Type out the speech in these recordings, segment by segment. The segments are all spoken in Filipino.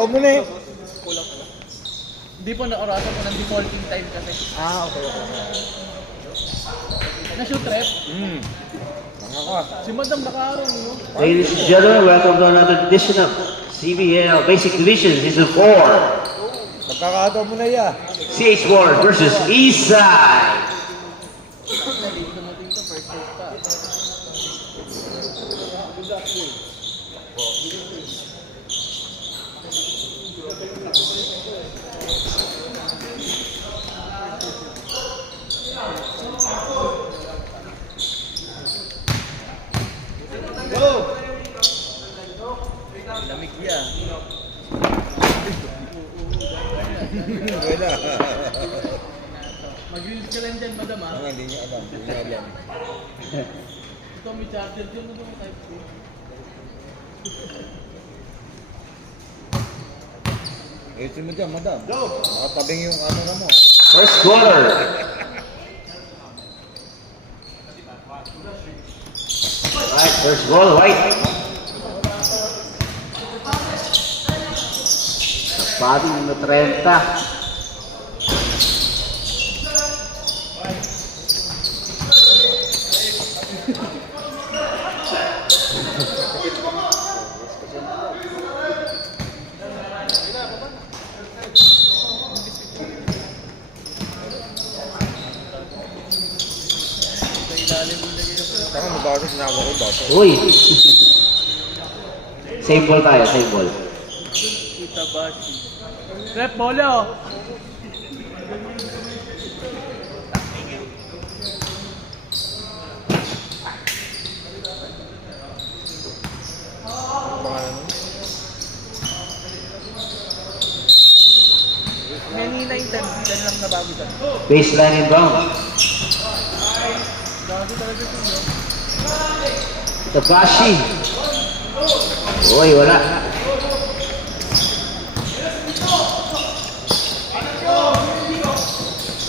Muna eh. Kulang pala. Hindi po na-orasan po ng defaulting time kasi. Okay. Na-shoot rep. Tanga ka. Si Madam nakaaraw, no? Ladies and gentlemen, welcome to another edition of CBL Basic Division Season 4. Pagkakataon mo na iya. CH Ward versus Eastside. Dumating to first take pa. Lamig niya. Wala. Mag-release ka lang dyan, Madam, ha? Hindi niya alam. Hindi niya alam. Ito may charger dyan, ano ba type C? Ayusin mo dyan, madam. Nakatabing yung ano na mo. First quarter. Right, first ball, White. Body number 30. Tanga mo bago sinawa ko bago. Uy. Same ball tayo, same ball. Itabashi. Rep, bola, oh. Pangalan mo? Kanina yung 10 lang nabago dyan. Baseline inbound. Gago talaga ito, no? Tabashi. Uy, wala.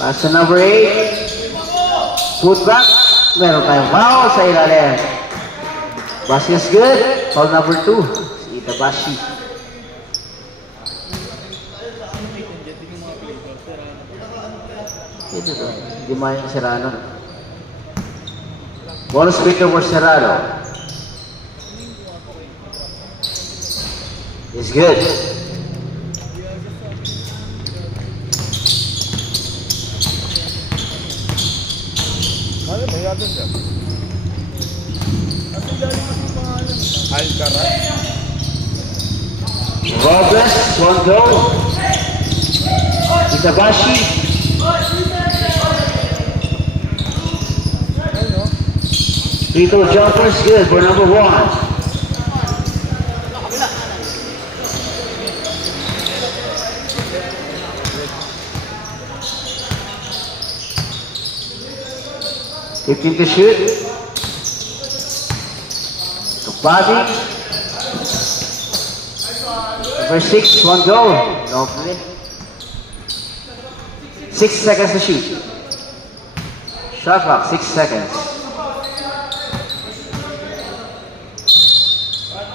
Pass to number 8. Put back. Meron tayong foul sa ilalim. Basket is good. Foul number 2. Si Itabashi. Ito to. Hindi maayang Serrano. Bonus speaker for Serrano. It's good. Ano ba yata siya? At ang galing kasi yung pangalan. Alcaraz? Robles, one goal. Itabashi. Ano? Free throw jumper is good for number 1. Fifteen to shoot. Body. Number 6, one goal. No play. 6 seconds to shoot. Shot clock, 6 seconds.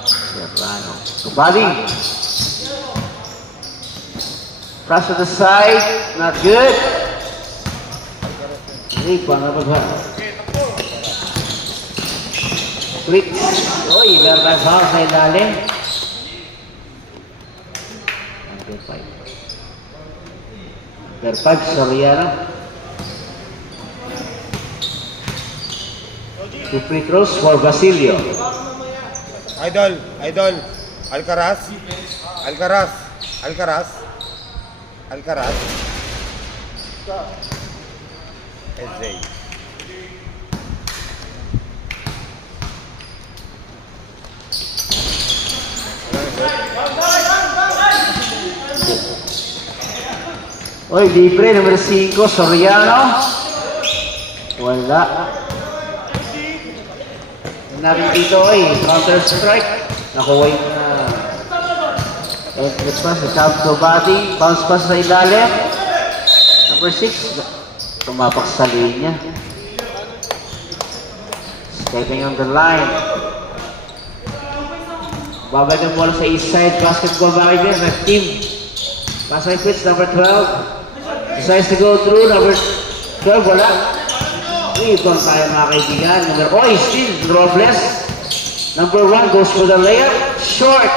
Serrano. Body. Press to the side. Not good. Hey, pangapagha. Quick. Uy, meron tayong foul sa ilalim. Number 5. Number 5, Soriano. 2 free throws for Basilio. Idol. Alcaraz. SJ. Uy, libre, number 5, Soriano. Wala. Narin dito, counter strike. Nakuha yung let's pass, jump to body. Bounce pass sa ilalim. Number 6, tumapak sa linya. Stepping on the line. Babalik ang bola sa east side basketball manager, red team. Pass and pitch, number 12. Decides to go through, number 12, wala. Rebound tayo mga kaibigan. Still, Robles. Number 1 goes for the layup. Short.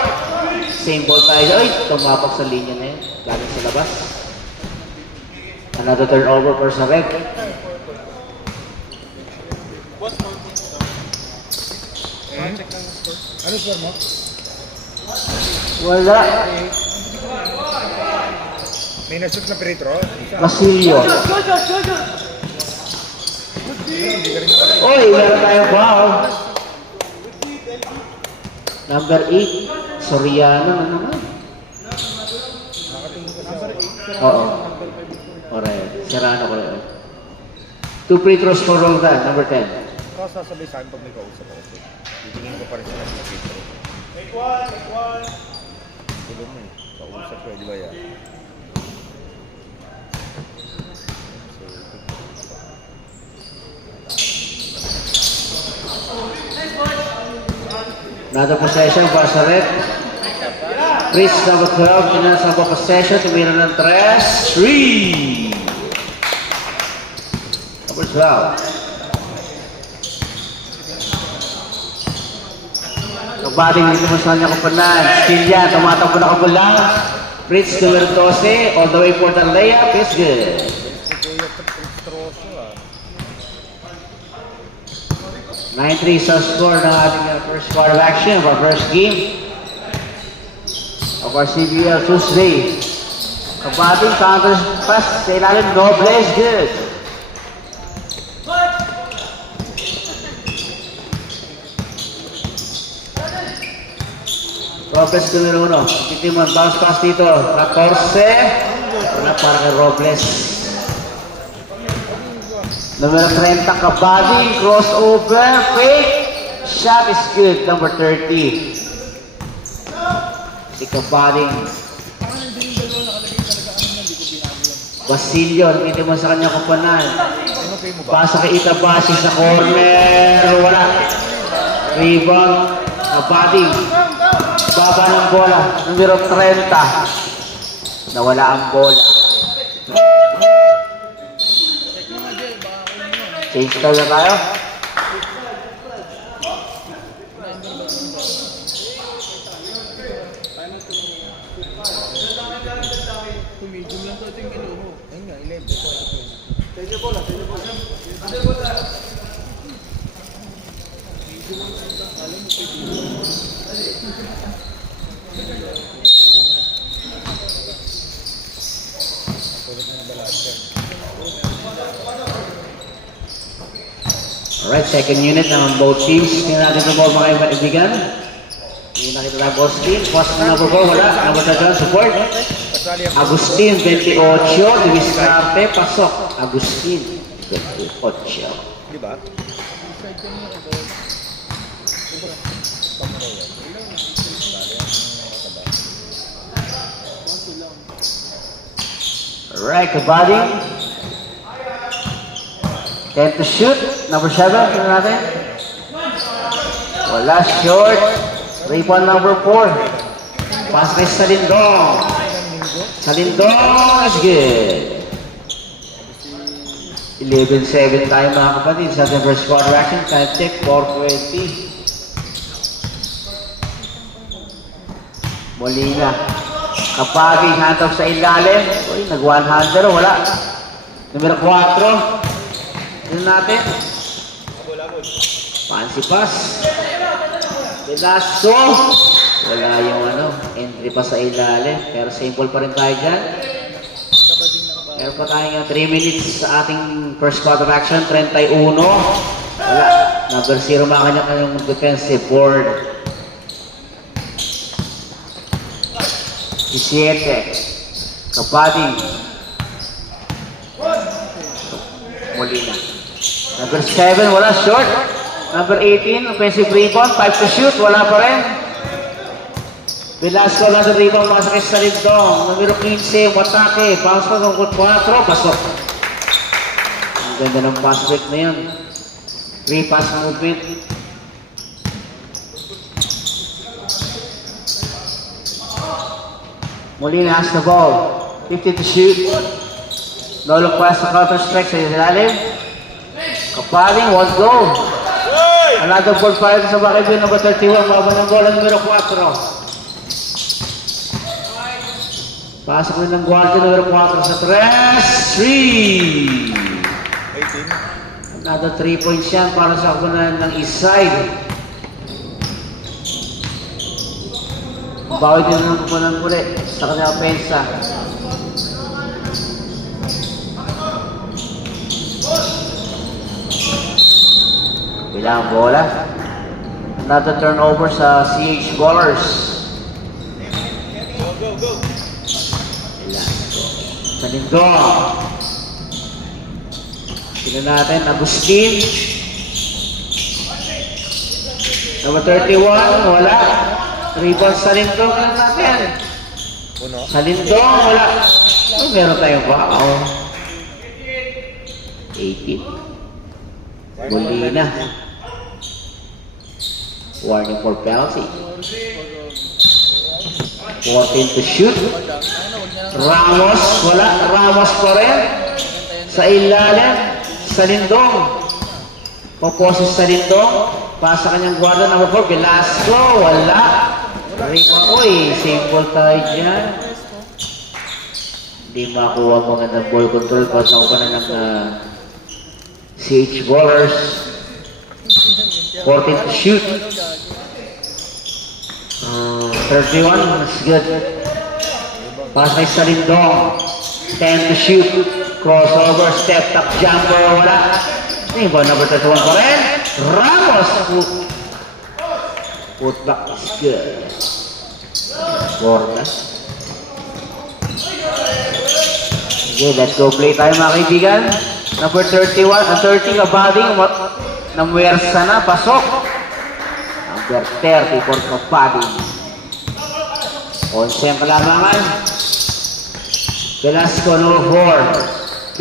Same ball tayo. Tumapak sa linya na yun. Galing sa labas. Another turnover for sa red. Ano score mo? Wala. May nashoot na free throw? Basilio. Meron tayong foul. Number 8. Soriano na naman. Oo. Alright. Serrano ko rin. 2 free throws for Roldan. Number 10. Ako sasabi sa akin pag may kausap ako. Titingin ko pa rin sila sa free throw. Tulog mo eh. Kausap ko, di ba yan? Another possession para sa red. Chris, number 12, inasang possession. Tumira ng 3. Number 12. Kabating dito mo sa kanya kapanan. Still yan, tumatakbo na kabulang. Fritz, number 12, all the way for the layup. Is good. 9-3 sa score ng ating first quarter of action of our first game of our CBL Tuesday. Kabating counter pass sa ilalim. Nobles, good. Robles numero 1. Titimon, bounce pass dito. 14. Wala para kay Robles. Numero 30, Kabading, crossover, fake. Shot is good, number 30. Si Kabading. Basilio, nakita mo sa kanya kapanan. Pasa kay Itabashi sa corner. Wala. Rebound. Kabading. Baba ng bola. Numero 30. Nawala ang bola. Change tayo na tayo. Medium lang to ito yung kinuho. Ayun nga, 11. Tanya bola. Alright, second unit ng both teams. Tingnan natin ito po mga kaibigan. Tingnan nakita tayo both teams. Pass na number 4, wala. Number 3, support. Agustin, 28. Luis Carte, pasok. Agustin, 28. Di ba? Alright, Kabading. 10 to shoot. Number 7, tingnan natin. Wala, short. Rebound number 4. Pass kay Salindong. Salindong is good. 11-7 tayo mga kapatid sa ating first quarter action. Time check, 4:20. Molina. Kapaging handoff sa ilalim. Uy, nag-1-hander. Wala. Numero 4. Tignan natin. Fancy pass. Pedaso. Wala yung entry pa sa ilalim. Pero simple pa rin tayo dyan. Meron pa tayong 3 minutes sa ating first quarter action. 31. Wala. Number 0 mga kanya-kanyang defensive board. 17. Kabading. Molina. Number 7, wala, short. Number 18, offensive rebound, 5 to shoot, wala pa rin. Velasco na sa rebound, masakit sa Lindong. Numero 15, Watake, bounce pa ng 4, pasok. Ang ganda ng pass break na yun. 3 pass movement. Molina has the ball. 50 to shoot. No look pass sa counter-strike sa ilalim. Kapaling, one goal. Another ball para sa Bakibin, number 31. Mababa ng bola, numero 4. Pasok rin ng guardia, numero 4 sa 3. 18. Another 3 points yan para sa kunan ng east side. Bawal din ng kunan ulit sa kanyang pensa. Bilang bola. Another turnover sa CH Ballers. Sa Lindong. Sila natin, Agustin. Number 31, wala. 3 balls sa Lindong lang natin. Uno. Sa Lindong, wala. Meron tayong ba? 18. Molina. Warning for penalty. 14 to shoot. Ramos, wala. Ramos pa rin. Sa ilalim. Sa Lindong. Poposes sa Lindong. Pasa kanyang guarda number 4. Velasco, wala. Uy, simple tayo dyan. Hindi makuha mga ng ball control. Pasa ko na ng CH Ballers. 14 to shoot. 31, that's good. Pass kay Salindong. 10 to shoot. Crossover, step up jumper, wala. Ini ba number 31 pa rin? Ramos. Put back is good. Borda. Okay, let's go play tayo mga kaibigan. Number 31, 30 Kabading, namuwersa na, pasok. Number 30 for Kabading. 11 kalamangan. Velasco, number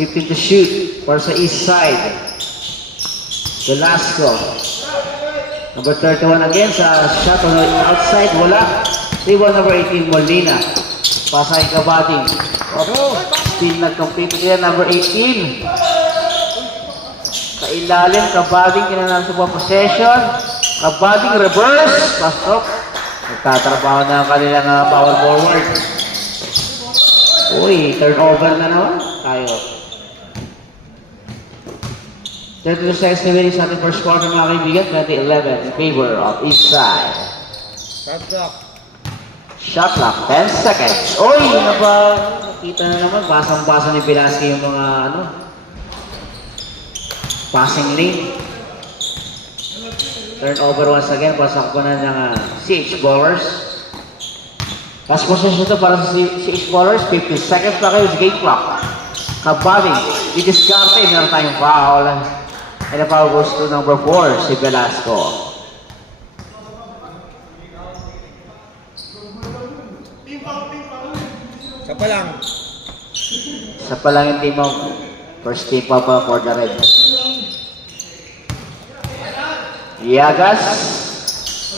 4. 15 to shoot for sa east side. Velasco. Number 31 again sa shot on the outside, wala. Rebound number 18, Molina. Pasay Kabading. Still nag-complete again, number 18. Ilalim, Kabading, kinanalo sa buong possession. Kabading, reverse. Pasok. Nagtatrabaho na ang kanilang power forward. Uy, turnover na naman. Tayo. 32 seconds remaining sa ating first quarter mga kaibigan. 20-11 in favor of east side. Shot clock. Shot clock, 10 seconds. Uy, nakita na naman. Basang-basa ni Velasco yung mga passing lane. Turnover once again. Pasak ko na ng CH Ballers. Last possession ito para sa CH Ballers. 50 seconds na kayo sa game clock. Kabading. I-discarte. Meron tayong foul. And the foul goes to number 4, si Velasco. Sa pa lang. Sa palang yung team mo. First team pa for the red. Yagas.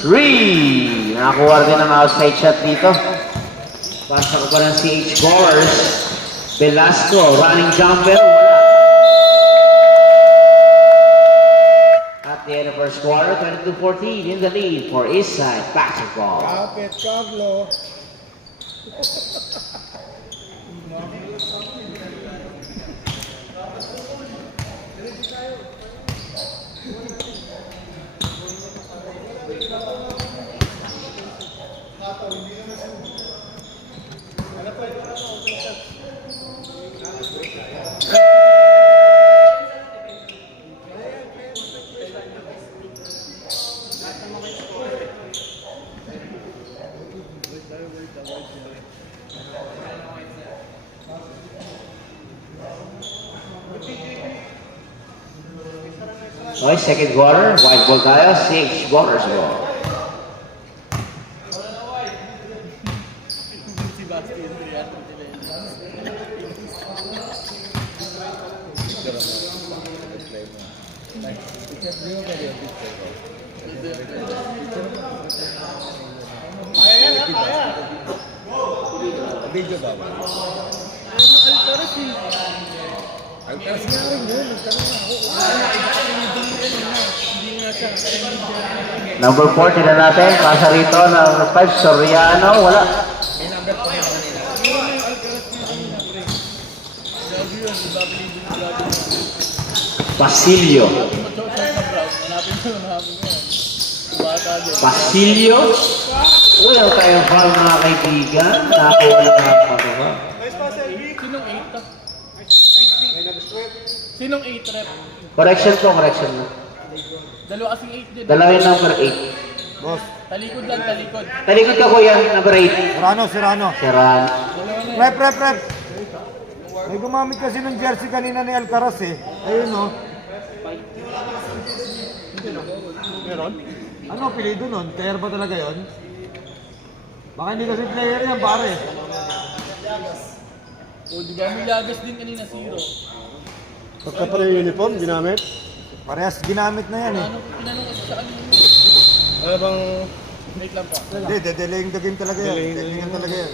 3. Nakakuha rin ng outside shot dito. Pasa ko pa ng CH Ballers. Velasco, running jumper. At the end of first quarter, 22-14 in the lead for Eastside Basketball. Kapit, Carlo. Okay, second quarter, white ball tayo, CH Ballers ball. Si Basti yung reaction nila yun. Kaya. Video ba? Ano, Alcaraz eh. Alcaraz nga rin yun. Nagtanong na ako. Hindi nga siya. Number 4, tignan natin. Pasa rito. Number 5, Soriano. Wala. May number pa nga kanina. Siguro na yung Alcaraz niya kanina, pre. Grabe yun, ibabalik din yung grabe yun. Basilio. Hanapin mo George sa Brown. Hanapin mo yan. Bata din. Basilio. Wala tayong foul mga kaibigan. Nakakuha lang nakakatawa. Sinong 8 ah? Sinong 8 rep? Correction po, correction mo. Dalawa kasing 8 din. Dalawa yung number 8. Boss. Talikod lang, talikod. Talikod ka kuya, number 8. Serrano, Serrano. Serrano. Rep. May gumamit kasi ng jersey kanina ni Alcaraz eh. Ayun no. Meron? Ano apelido nun? Player ba talaga yon? Baka hindi kasi player yan pare. O, di ba? May lagas din kanina, 0. Pagka pala yung uniform, ginamit. Parehas ginamit na yan eh. Tinanong kasi sa kanina. Ano bang... Wait lang po. Hindi, delaying the game talaga yan. Technical talaga yan.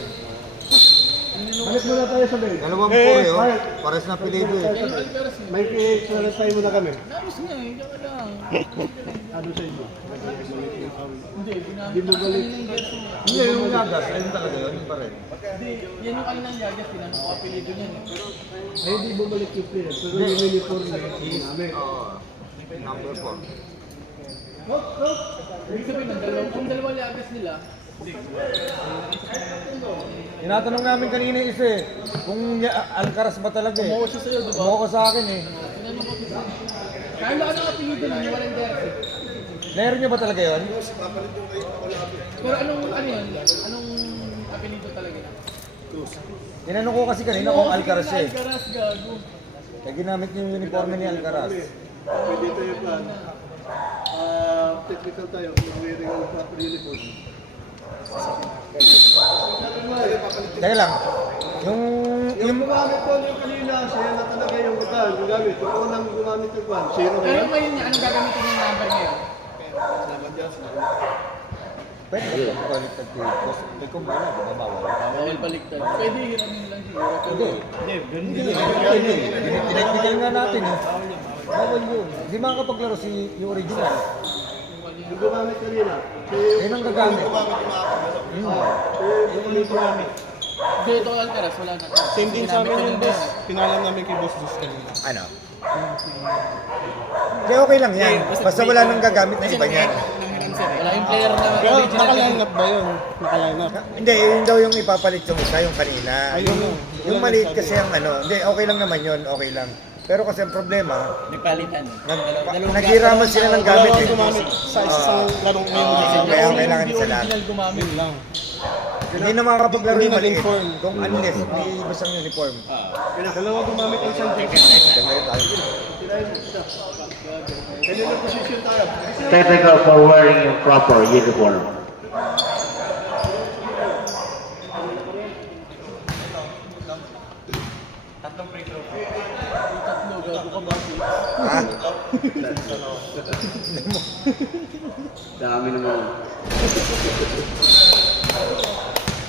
Balik muna tayo sa main. Dalawang pure oh. Parehas na apelido eh. Yan yung Alcaraz eh. May pinag muna kami. Nabos nga eh, kaya lang. Ano sa inyo? Hindi, ginamit na kanina yung jersey niya. Hindi, yung lagas. Ayun talaga yun. Yun pa rin. Hindi, yan yung kanina yung lagas. Tinanong ko apelido niyan eh. Ay, hindi bumalik yung player. Pero yung uniform na ginamit. Oo. Number 4. Ibig sabihin ng dalawa, kung dalawa lagas nila, Tinatanong namin kanina isa eh. Kung Alcaraz ba talaga eh. umuha siya sa'yo, di ba? Umuha ka sa akin eh. Tinanong ko siya. Kaya wala nang apelido nun, yung walang jersey. Player niyo ba talaga yun? Pero anong, ano yun? Anong apelido talaga? Tinanong ko kasi kanina kung Alcaraz eh. Alcaraz, gago. Kaya ginamit niyo yung uniforme ni Alcaraz. Pwede tayo plan. Technical tayo. Mag-wearing ang proper uniform. Kaya lang, Yung gumamit ko yung kanina, siya na talaga yung utan. Gumamit. Yung unang gumamit yung kwan. Zero na Pero yan. ngayon niya, anong gagamitin yung number ngayon? pwede ka pagpalitan kay boss. May kumbala, di ba bawal? Bawal baliktad. Pwede hiramin lang siguro. Hindi. Hindi. Tineknikal nga natin eh. Bawal yun. Hindi makapaglaro si yung original. Yung gumamit kanina. Yan ang gagamit. Yung uniform. Kasi ito Alcaraz, wala na. Same din sa amin Ginamit ko yung na boss. Pinalam namin kay Boss Juice kanina. Ano? Hindi, okay lang yan. Basta wala nang gagamit na iba niyan. Wala yung player na Pero original. nakaline up ba yun? Nakaline up. Hindi, yun daw yung ipapalit yung isa, yung kanina. Ayun. Yung maliit kasi ang ano. Hindi, okay lang naman yun. Okay lang. Pero kasi ang problema, Nagpalitan. naghiraman sila ng gamit Dalawang eh. gumamit sa isang larong ngayon. Kaya kailangan Hindi isa lang. original gumamit. Yun lang. Hindi na makapaglaro Hindi yung maliit. nag-inform. Kung unless, hindi basang uniform. Dalawa gumamit ang isang jacket. Kanina position tayo. Technical for wearing your proper uniform. Tatlo, gago ka ba? Ha? Dami naman.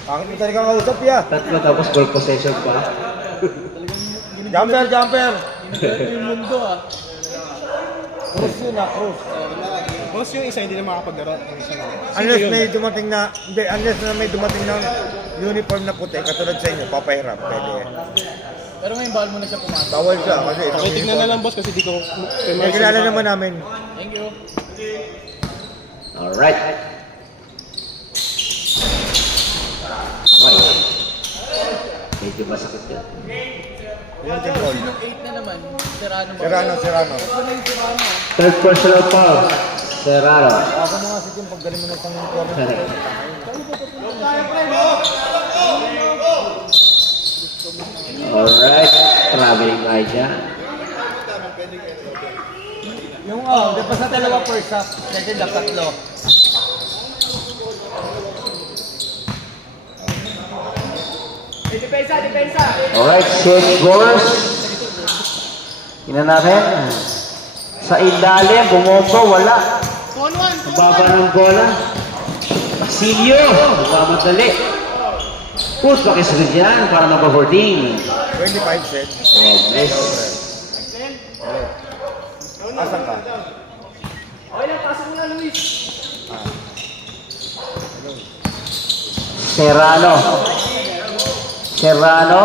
Bakit mo talaga kausap ya? Tatlo tapos goal possession pa. Jumper! Ginagawa yung mundo ah. Cross yun ah, cross. Boss yung isa hindi na makapaglaro. Yung isa na. Unless may dumating na, hindi, unless na may dumating na uniform na puti, katulad sa inyo, papahiram, pwede. Pero ngayon bawal mo na siya pumasok. Bawal siya kasi itong Pakitignan na lang boss kasi di ko... May kilala naman namin. Thank you. Alright. Okay. Medyo masakit yan. Yun yung call. Sinong 8 na naman? Serrano ba? Serrano. Ito na yung Serrano. Third personal foul. Serrano. Ako mo nga si Tim, paggaling mo na isang uniform. Alright. Traveling tayo dyan. Yung di pa sa dalawa first half, second half, tatlo. Alright, shake scores. Tingnan natin. Sa ilalim, bumombo, wala. Baba ng bola. Basilio, nagmamadali. Push pakisunod yan para number 14. 25 set. Oh, bless. Asan ka? Serrano. Serrano.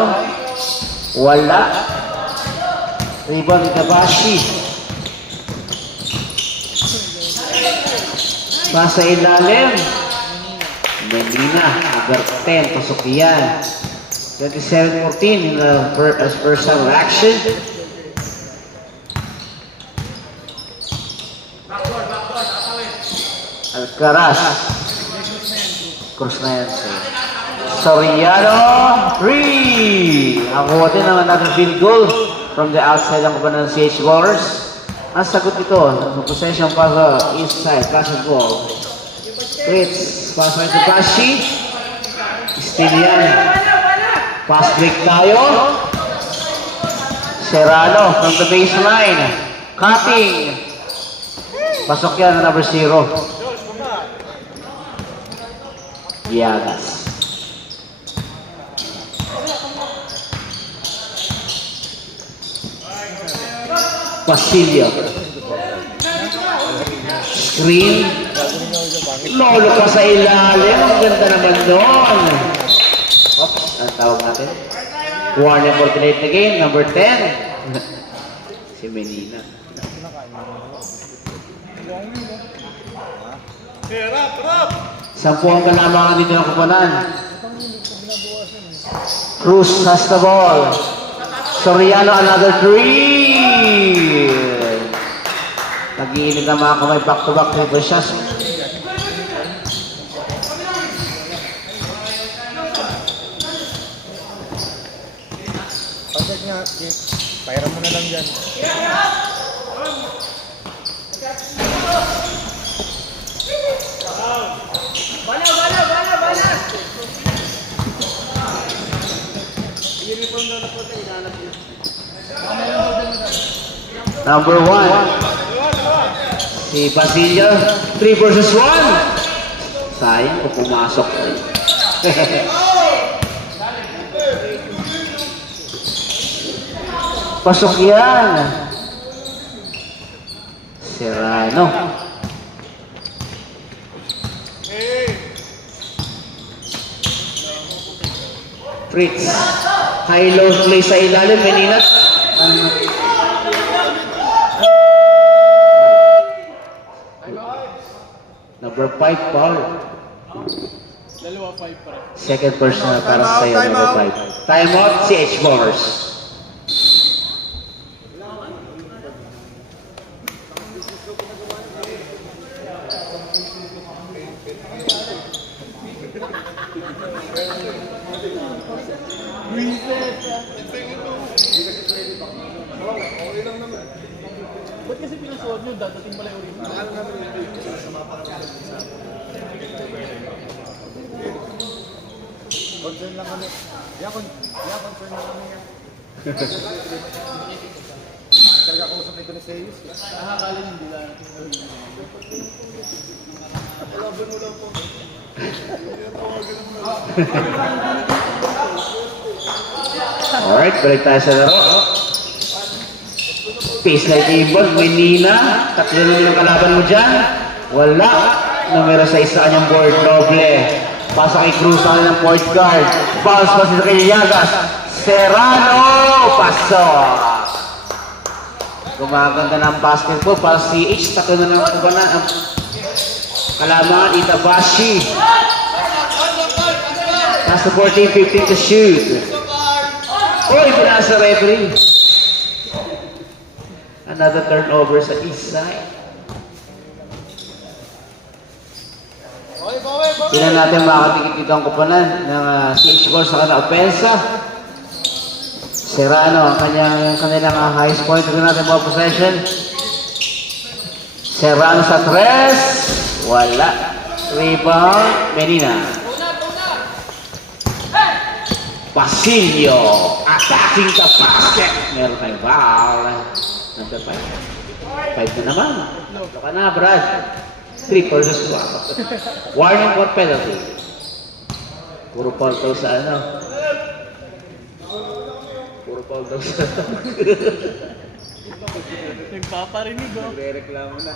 Wala. Rebound Itabashi. Pasa ilalim. Medina. Number 10. Pasok yan. 27-14 in the first time action. Alcaraz. Cross na yan. Soriano. 3. Ang kuha din ng another field goal from the outside ng kapanan ng CH Ballers. Ang sagot ito, ang possession pa sa east side, basketball. Fritz, pass by Tabashi. Still yan. Pass break tayo. Serrano from the baseline. Cutting. Pasok yan na number 0. Diagas. Basilio. Screen. Lolo pa sa ilalim. Ang ganda naman doon. Oops, ang tawag natin. Warner for tonight na game, number 10. Si Menina. Sampu ang kalamangan dito ng Kupanan. Cruz has the ball. Soriano another 3. Nag-iinit na mga kamay back-to-back triple shots. Pagkat nga, Kip, pairam mo na lang dyan. Number 1. Si Basilio. 3 versus 1. Sayang kung pumasok. Pasok yan. Serrano. Fritz. High-low play sa ilalim. Menina. Number 5 foul. Dalawa 5 pa rin. Second personal para sa iyo, number 5. Time out, CH Ballers. Ba't kasi pinasuot nyo? Dadating pala yung rin. Concern lang kami. Concern lang kami yan. Talaga ko usap nito ni Seyus. Nakakala nyo hindi lang. Alright, balik tayo sa laro. Pace like Ibon, Menina. Tatlo naman ang kalaban mo dyan. Wala. Numero 6 sa kanyang board, doble. Pasa kay Cruz sa kanyang point guard. Bounce pa si Yagas. Serrano! Pasok! Gumaganda ng basketball para si H. Tatlo na naman ba na ang kalaban, Itabashi. Nasa 14-15 to shoot. Uy, pinasa referee. Another turnover sa east side. Tingnan natin makatikit dito ang Kupanan ng CH Ball sa kanila opensa. Serrano, ang kanilang highest point. Tingnan natin mga possession. Serrano sa 3. Wala. Rebound, Menina. Basilio, attacking the basket. Meron tayong foul. Number 5. 5 na naman. Ito ka na, Brad. 3 versus 1. Warning for penalty. Puro foul daw sa ano. Puro foul daw sa... Nagpaparinig, oh. Nagre-reklamo na.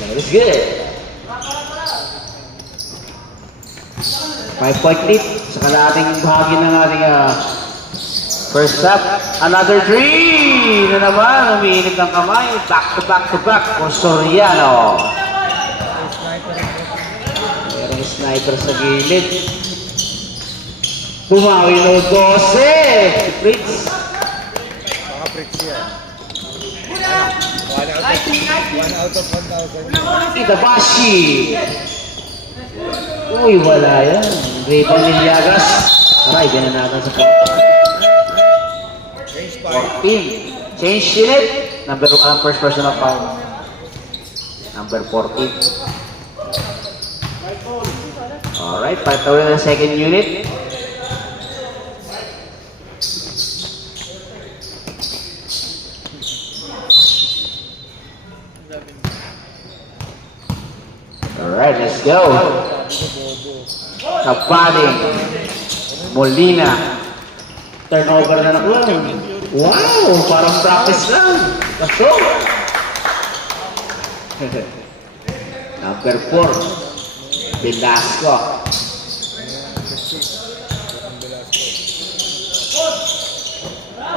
That is good. 5-point lead sa kalating bahagi ng ating first half. Another three na naman. Umiinit ng kamay. Back to back for Soriano. Merong sniper sa gilid. Bumawi ng 12. Fritz. Mga Fritz yan. 1 out of 1,000. Itabashi. Uy, wala yan. Reba Niliagas. Aray, binanatan sa pangka. 14. Change unit. First personal foul. Number 14. Alright, patawin na second unit. Alright, let's go. Kapading. Molina. Turnover na nakuha. Wow, parang practice lang. Kaso. Number 4. Velasco.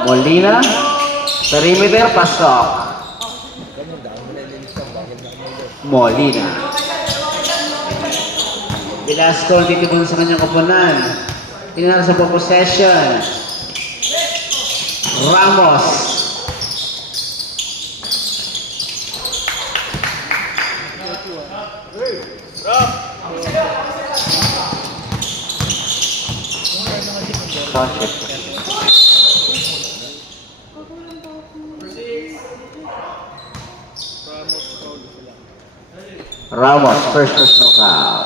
Molina. Perimeter, pasok. Molina. Velasco dito dun sa kanyang kapunan. Tingnan sa possession. Ramos. Ramos, first personal foul.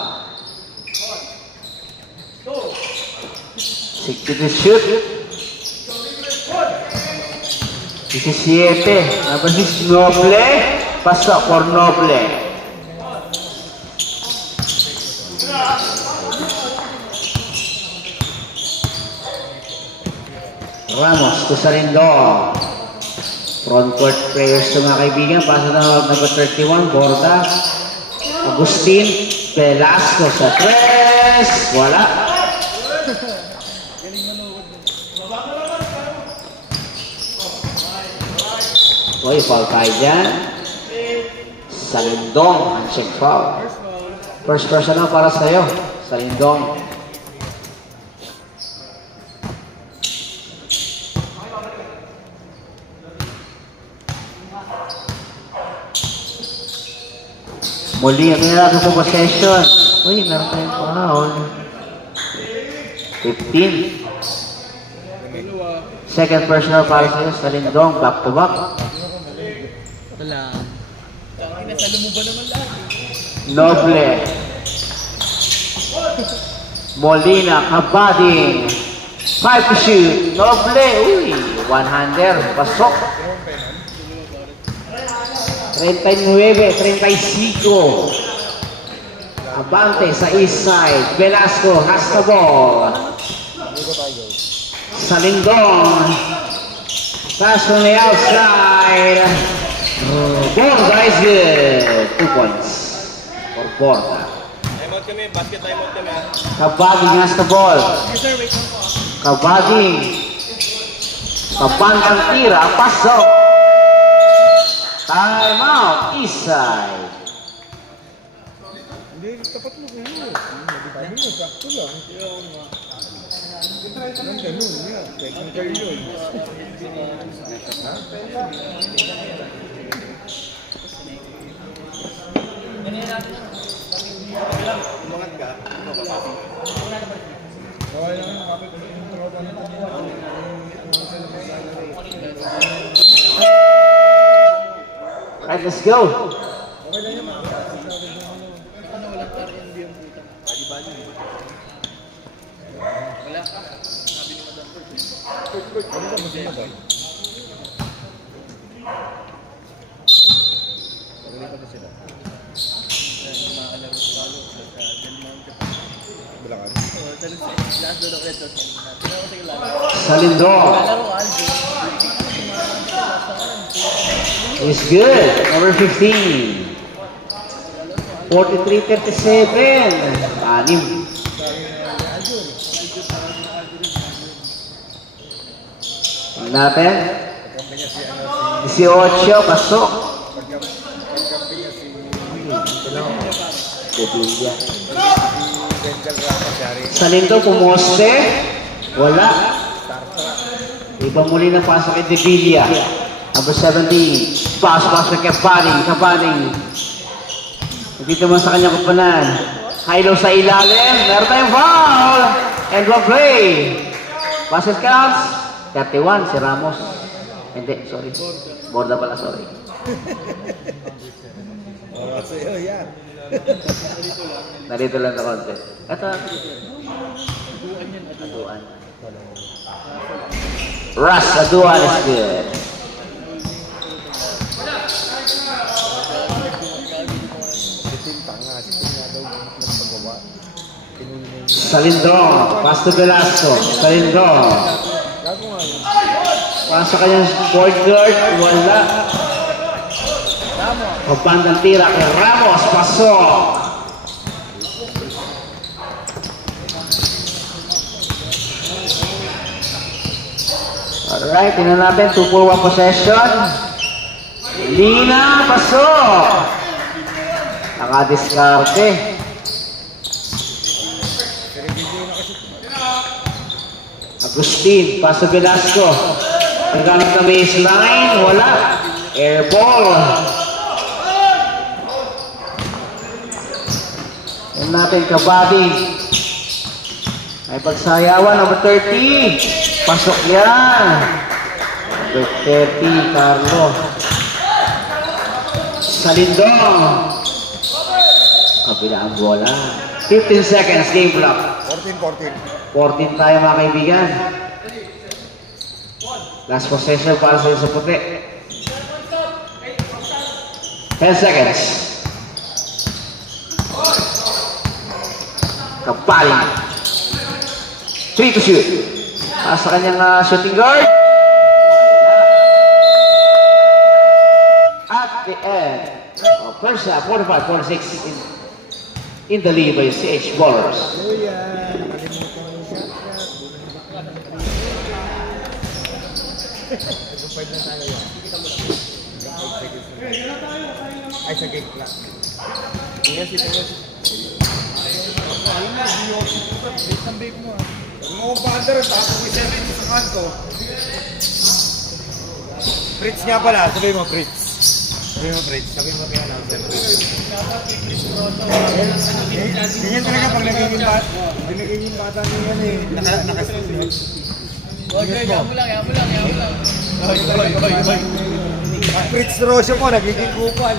60 to shoot. 17. Number 6, Noble. Pasok for Noble. Ramos to Sarindong. Front court players to mga kaibigan. Pasok na number 31, Borda. Agustin Velasco sa 3. Wala. Uy, foul tayo dyan. Salindong ang check foul. First personal para sa'yo. Salindong. Muli, ano natin sa possession? Uy, meron tayong foul. 15. Second personal para sa'yo. Salindong, back to back. Wala. Inasalo mo ba naman lahat? Noble. Molina, Kabading. 5 to shoot. Noble. Uy, one-hander. Pasok. 39, 35. Abante sa east side. Velasco has the ball. Salindong. Pass from the outside. Borda is good. 2 points for Borda. Timeout kami, basket timeout kami. Kabading has the ball. Yes sir, wait lang po. Kabading. Kapantang tira. Pasok. Time out. East side. Hindi, tapat mo kayo. Hindi mo, sakto lang. Anong ganun niya? Technical yun. Umangat ka, ano ka pa? Okay lang yung kapit yung tropa nito niya. Alright, let's go. Okay lang yun, Ano, walang tarihan di yung puta. Bali-bali. Wala. Sabi ni Madam Perk. Salindro is good. Number 15. 43-37. Anim. Tingnan natin. 18, pasok. Salindro pumoste. Wala. Iba muli na pasok kay Devilla. Number 17. Pasok kay Kapaning. Dito naman sa kanyang kapanan. High-low sa ilalim. Meron tayong foul. And one play. Passes counts. 31 si Ramos. Hindi, sorry. Borda pala, sorry. Sa'yo yan. Narito lang na konti. Ito. Aduan. Russ, Aduan is good. Salindro, pass to Velasco. Salindro. Pass sa kanyang point guard, wala. Pagpandang tira kay Ramos, pasok. Alright, tingnan natin, 2-4-1 possession. Lina, pasok. Nakadiskarte. Agustin, paso Velasco. Paggamit na baseline, wala. Air ball. Yan natin, Kabadi. Ay pagsayawan, number 30. Pasok yan. Number 30, Carlo. Salindong. Kabila ang bola. 15 seconds, game clock. 14 tayo mga kaibigan. Last possession para sa puti. 10 seconds. Kapaling. 3 to shoot. Sa kanyang shooting guard. At the end of first half, 45-46 in the lead by CH Ballers. Ay, sa gate lang. Tingnan si. Alam mo, hindi ako base ng vape mo. Mga pander, tapos may 70 sa kanto. Fritz nga pala, sabi mo Fritz. Sabi mo kaya lang, Fritz. Ganyan talaga pag nagiging bata niya yan eh. Nakasunod. Okay, yaw mo lang. Pag Fritz Rosio mo, nagiging kupan.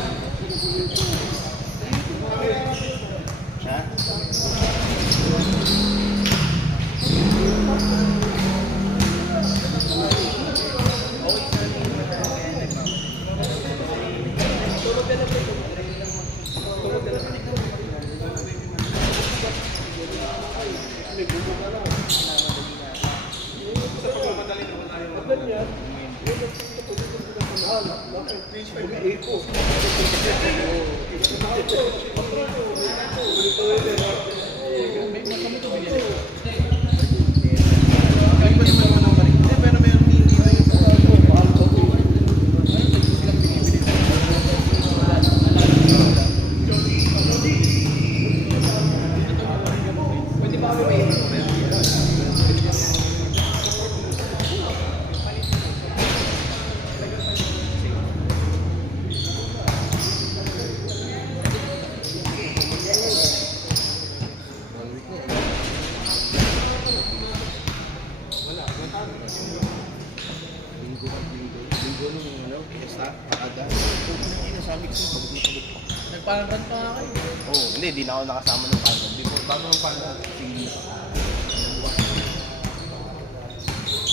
Nagpalan pa nga kayo. Oo, hindi, di na ako nakasama ng pano. Before, bago ng pano, sige.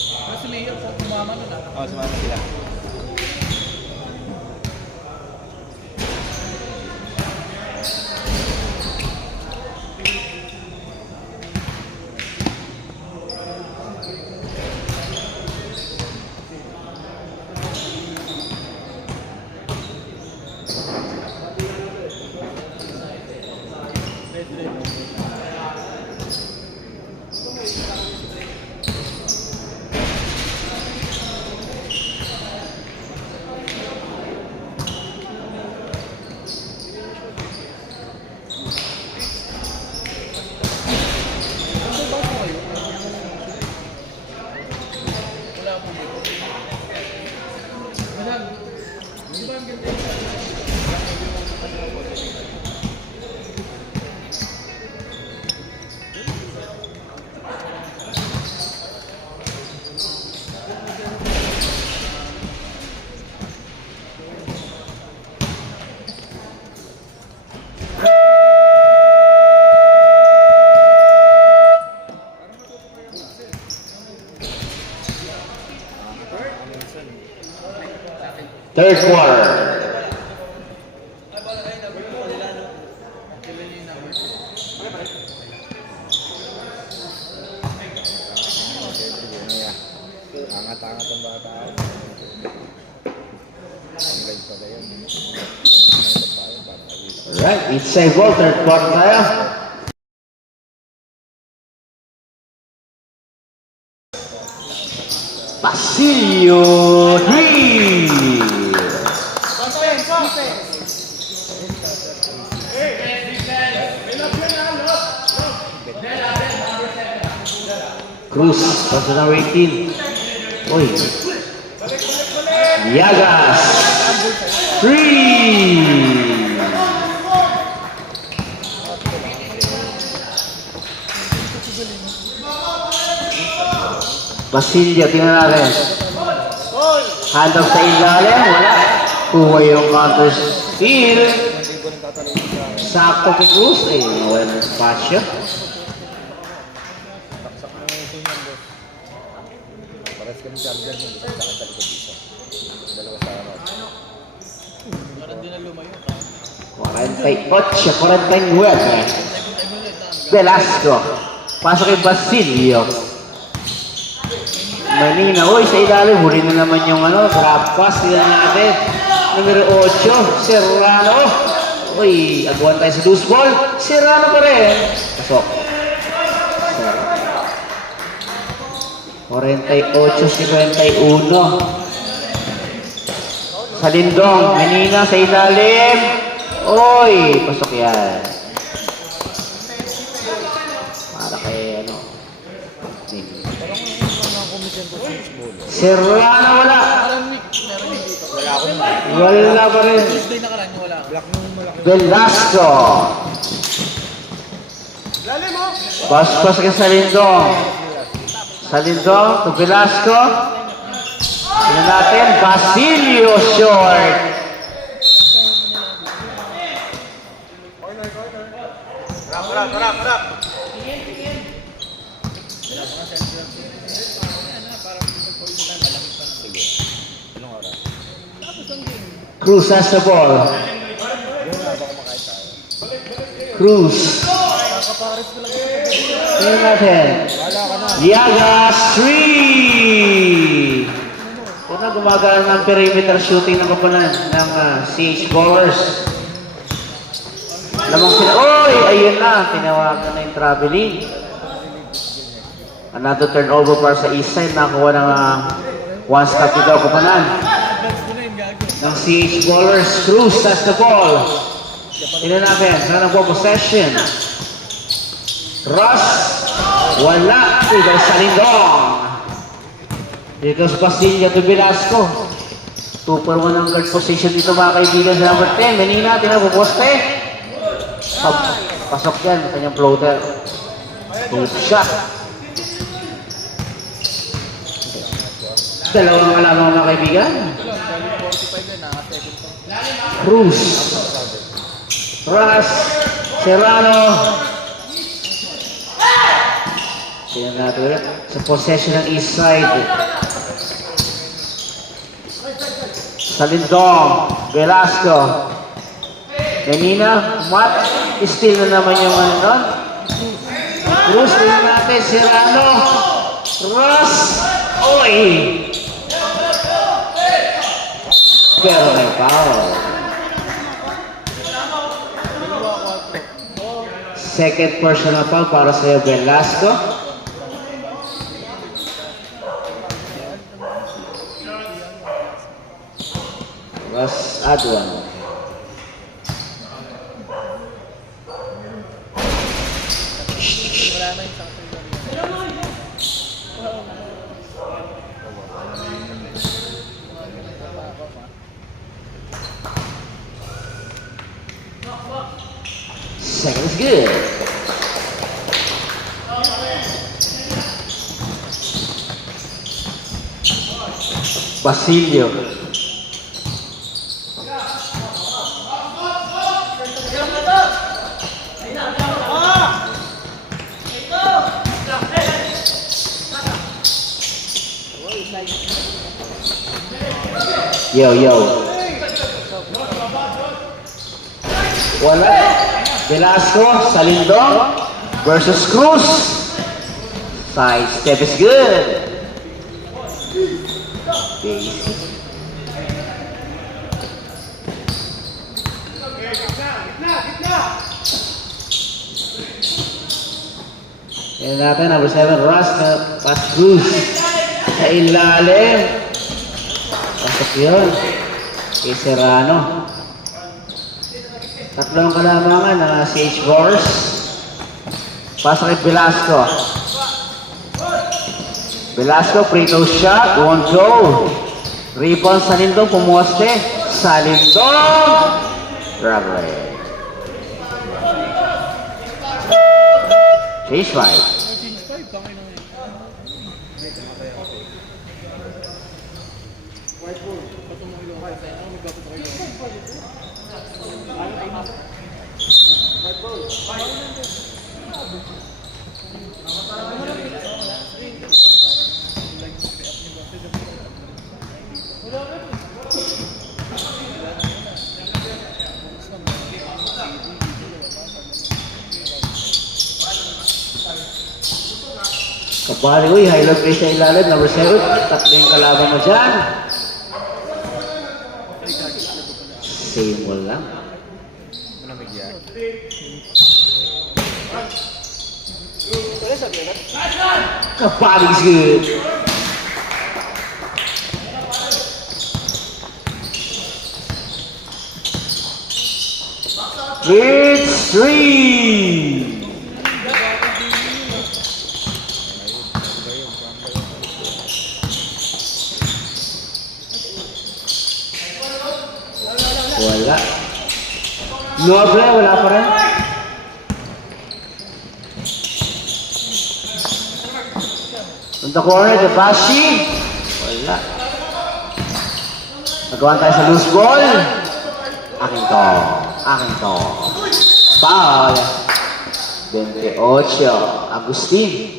Kasi Mayor sa tumama nun ah. Oo, sumama sila. Wala po dito. Masag. Di ba ang ganda yun? Third quarter. Angat-angat ang bata. Ang guys pala yun. Alright, it's a ball. Third quarter tayo. Basilio Dream. Cruz, pasok na 18. Uy. Diagas. 3. Basilio, tingnan natin. Handoff sa ilalim, wala. Kuha yung counter steal. Sakto kay Cruz. Ay, nawala ng spasyo. Saksak mo yung sunyang boss. Pares kami champion mo. Gusto sa katalikod dito. Dalawa sa harap. Parang di na lumayo. 48, 49. Velasco. Pasok kay Basilio. Manina, uy, sa ilalim, huli na naman yung grab pass. Tignan natin. Numero 8, Serrano. Uy, agawan tayo sa loose ball. Serrano pa rin. Pasok. 48-51. Sa Lindong, Manina sa ilalim. Uy, pasok yan. Para kay Serrano wala. Parang Nick, meron din dito. Wala ako nun. Wala pa rin. Tuesday na karaan yung wala. Black nung malaki. Velasco. Lalim mo! Bastos ka sa Lindong. Sa Lindong, to Velasco. Tignan natin, Basilio short. Harap! Anong oras? Cruz has the ball. Yung nga ba kumakain tayo? Cruz. Tignan natin. Wala ka na. Diagas 3. Una gumagana ng perimeter shooting ng kapanan ng CH Bowlers. Lamang sila. Oy! Ayun na. Tinawagan na yung traveling. Another turnover para sa east side. Nakuha ng one stop ito kapanan. Advance ko na yung gago. Ng CH Bowlers. Cruz has the ball. Tignan natin. Saan ang ball possession? Ross. Wala. Ito sa Lindong. Dito sa Basilio to Velasco. 2 for 1 ang guard position dito mga kaibigan sa number 10. Manina, tinapuposte. Pasok yan. Kanyang floater. Good shot. Dalawang malamang mga kaibigan. Galing 45 yun, naka-second pa. Cruz. Ras. Serrano. Tingnan natin ulit. Sa possession ng east side. Salindong, Velasco. Kanina, still na naman yung ano doon. Cruz rin natin, Serrano. Ross. Oy! Pero may foul. Second personal foul para sa Velasco. Ross Adwan. Second is good. Basilio. Yo. Wala. Velasco, Salindong versus Cruz. Side step is good. Basic. Yan natin, number 7, Ross na pass Cruz. Sa ilalim. Pasok yun. Kay Serrano. Tatlong kalamangan na CH Wars. Pasok kay Velasco. Velasco, free throw shot. Won't go. Rebound Salindong, pumoste. Salindong. Rubber. Change 5. Kapali, uy, high low play sa ilalim, number 7, tatlo yung kalaban mo dyan. Same wall lang. Kapali is good. It's 3. Wala. Noble, wala pa rin. On the corner, Debashi. Wala. Nagawan tayo sa loose ball. Akin to. Foul. 28. Agustin.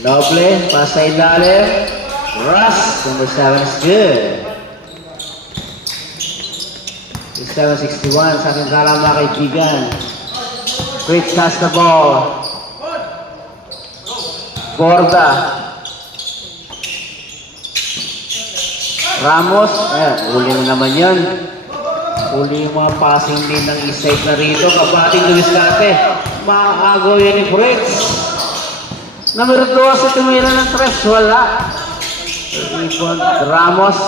Noble, pasa ilalim. Russ, number 7 is good. 761 sa aking kalang mga kaibigan. Fritz has the ball. Borda. Ramos, uli na naman yan. Uli yung mga passing din ng iside na rito. Kapating Luiscate. Makakago yan ni Fritz. Number 2 sa tumira ng 3. Wala. Ramos.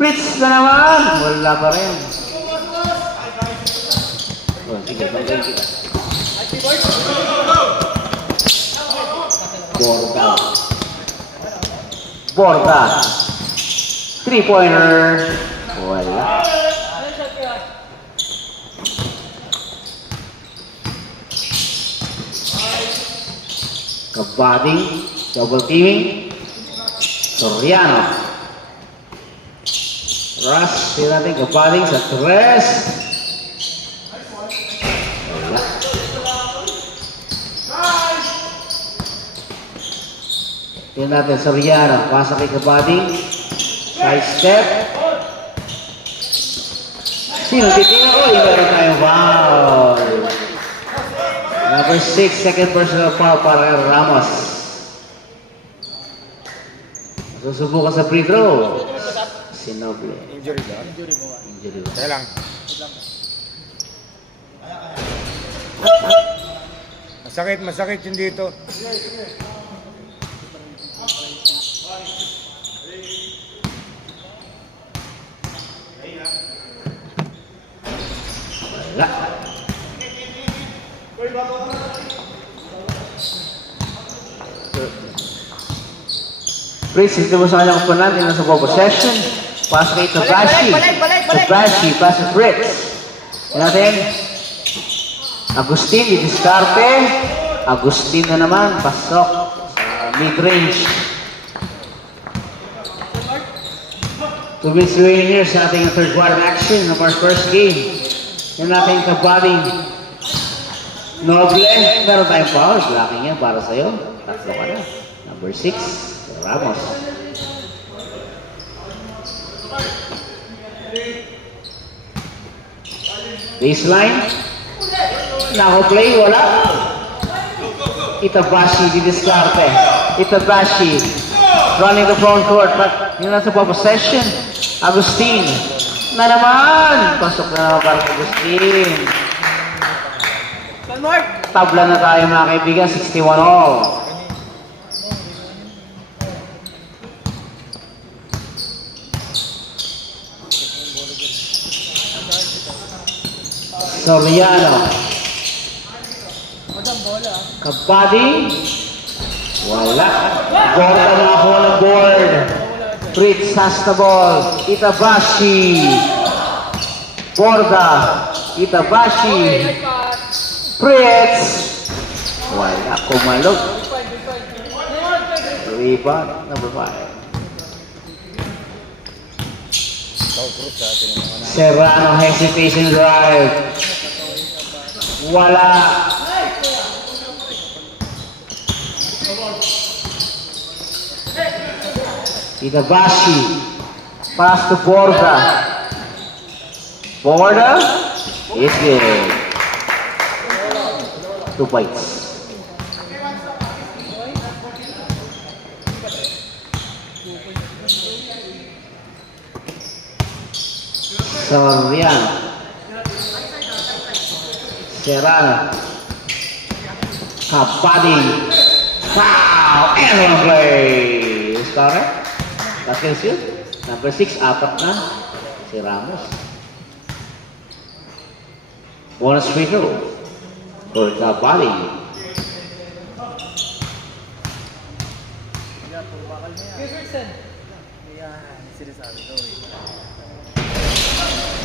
Fritz na naman. Wala pa rin. Oh, sige, banggain kita. Borda. 3-pointer. Wala. Kabading. Double teaming. Soriano. Rush, tingnan natin kapaling sa 3. Wala. Tingnan natin sa Rihanna. Pasa kay kapaling. Side step. Sino titingnan? Uy, meron tayong foul. Number 6, second personal foul para Ramos. Susubukan sa free throw. Si Noble. Injury ba? Injury ba? Kaya lang. Masakit yung dito. Wala. Prince, ito mo sa kanyang kapanan, tingnan sa ball possession. Pass kay Tabashi. Tabashi, pass to Fritz. Tingnan natin. Agustin, didiskarte. Agustin na naman, pasok sa mid-range. 2 minutes remaining here sa ating third quarter action of our first game. Yan natin kabaling Noble. Meron tayong foul. Blocking yan para sa'yo. Tatlo ka na. Number 6, Ramos. Baseline. Nako play, wala. Itabashi, didiskarte. Itabashi. Running the front court. But yun na sa possession. Agustin. Na naman. Pasok na para kay Agustin. Tabla na tayo mga kaibigan. 61 all. Soriano. Kabady. Wala. Borda na ako ng board. Fritz has the ball. Itabashi. Borda. Itabashi. Fritz. Wala. Kumalog. Rebound. Number 5. Serrano hesitation drive. Wala. Itabashi. Pass to Borda. Borda is good. 2 points. Soriano. Serrano. Kabady. Foul! And one play. Score. Basket shoot. Number 6, apat na. Si Ramos. Bonus free throw. For Kabady.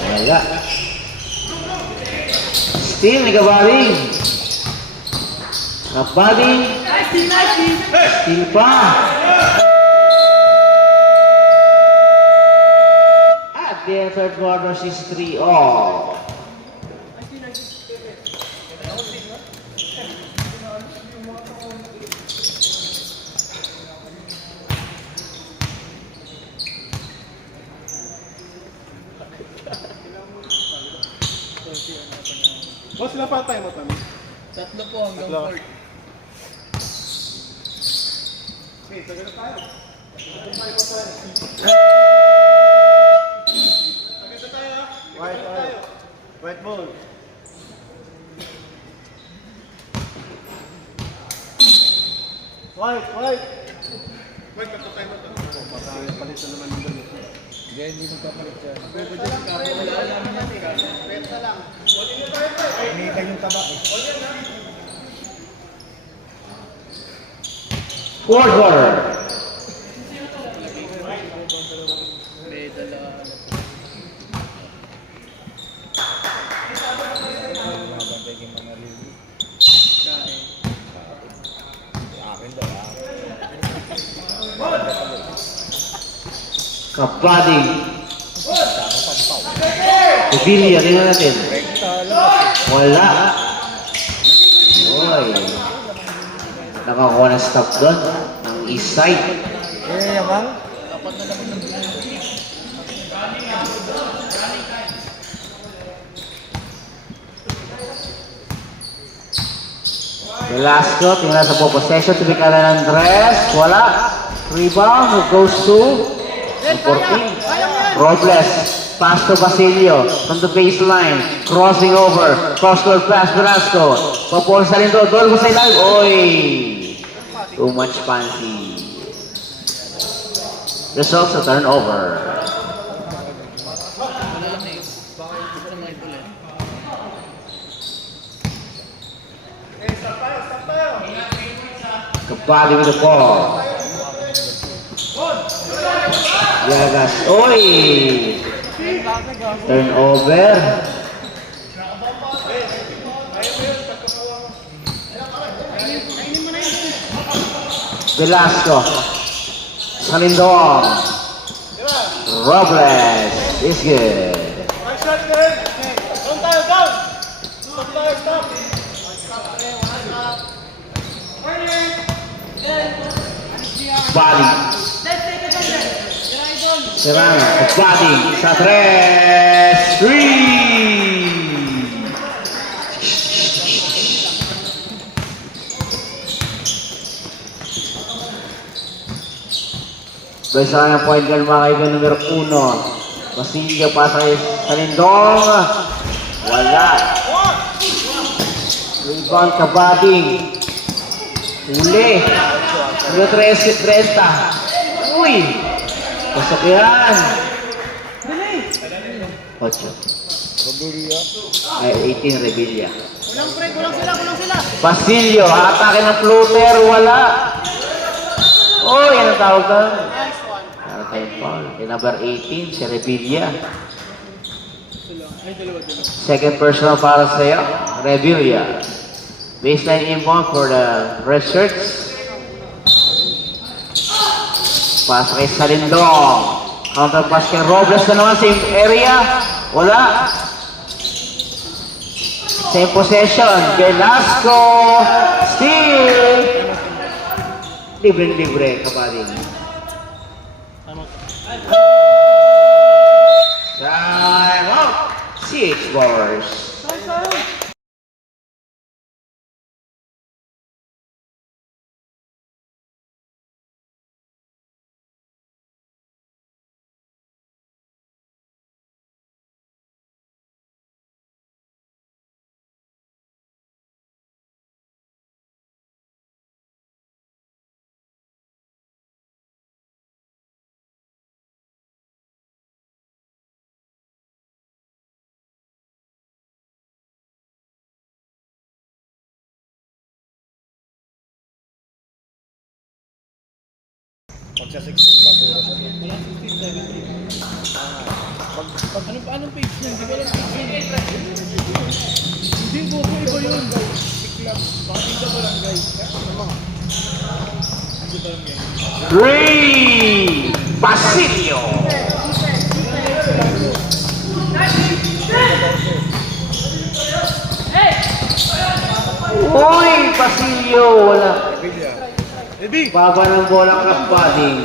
Wala. Steal ni Kabady. Kabady. Steal pa. At the third quarter, 6-3 all. Boss, sila pa tayo mo kami. Tatlo po hanggang 4. Okay, tagal na tayo. White ball. White. White, kapatay mo ito. Palit na naman yung ganito. Hindi magpapalit siya. Pesa lang. Umiitan yung tabak eh. Fourth quarter. May dala. Mabantay yung mga review. Kain. Akin daw. Kabady. Revilla, tingnan natin. Rekta labas eh. Wala. Oy. Nakakuha ng stop doon. Ang east side. Eh, yamang. Velasco, tingnan sa po possession. Tumika na ng Andres. Wala. Rebound. Who goes to 14. Robles. Pass to Basilio. From the baseline. Crossing over. Cross-court pass. Velasco. Papol sa lindo. Doon ko sa ilang. Oy. Too much fancy. Results a turnover. Kabali with the ball. Yagas. Oy! Turnover. Velasco. Salindong. Robles. Is good. Nice shot, Ken. Down tayo, down. Stop tayo, stop. Bali. Serrano. Bali. Sa 3. 3. Bersama ng point guard mga kaibigan numero 1. Basilio pasa kay Salindong. Wala. Rebound Kabading. Huli. Numero 13. Uy! Pasok yan. 8. Roburia. Ay, 18 Revilla. Kulang sila. Basilio, atake ng floater. Wala. Oh, yan ang tawag doon. Para tayong foul. Kay number 18, si Revilla. Second personal para sa'yo, Revilla. Baseline inbound for the red shirts. Pass kay Salindong. Counter pass kay Robles na naman, same area. Wala. Same possession. Velasco. Steal. Libre-libre kaparin. Time out. 6 bars. Pagka-16, basura siya. Anong page niya? Hindi ko alam page niya. Hindi ko iba yun. Bakit ka barangay? Three. Basilio. Uy, Basilio. Wala. Baba ng bola Kabading.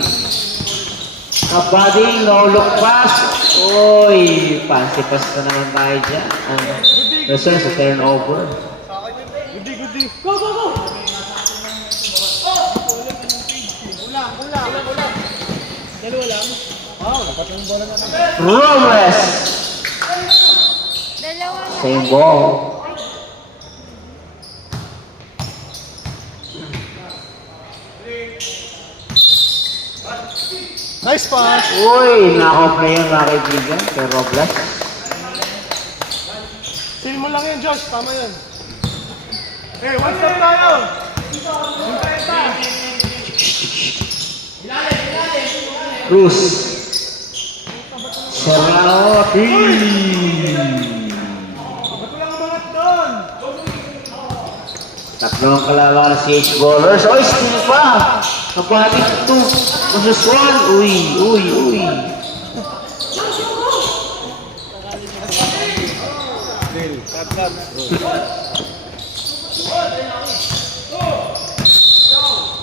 Kabading, no look pass. Uy, fancy pass na naman tayo dyan. Results sa turnover. Good. Go! Dalawa lang. Robles. Same ball. Nice pass. Uy, naka-play yung mga kaibigan kay Robles. Seal mo lang yan, Josh. Tama yan. Hey, one step tayo. Cruz. Serrano. Tatlong kalalawan na si H. Ballers. Oy, steal pa! Kabalik 2 versus 1. Uy.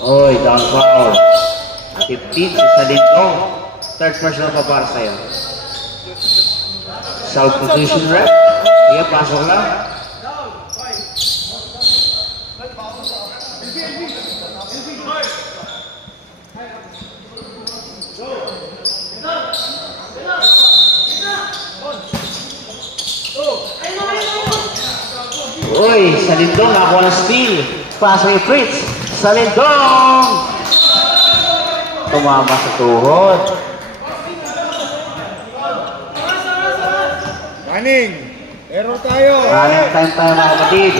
Oy, down foul. 15 sa Salindong. Third personal pa para sa'yo. South position rep. Sige, pasok lang. Uy, Salindong nakakuha ng steal. Pass kay Fritz. Salindong! Tumama sa tuhod. Running! Error tayo! Running time tayo mga kapatid.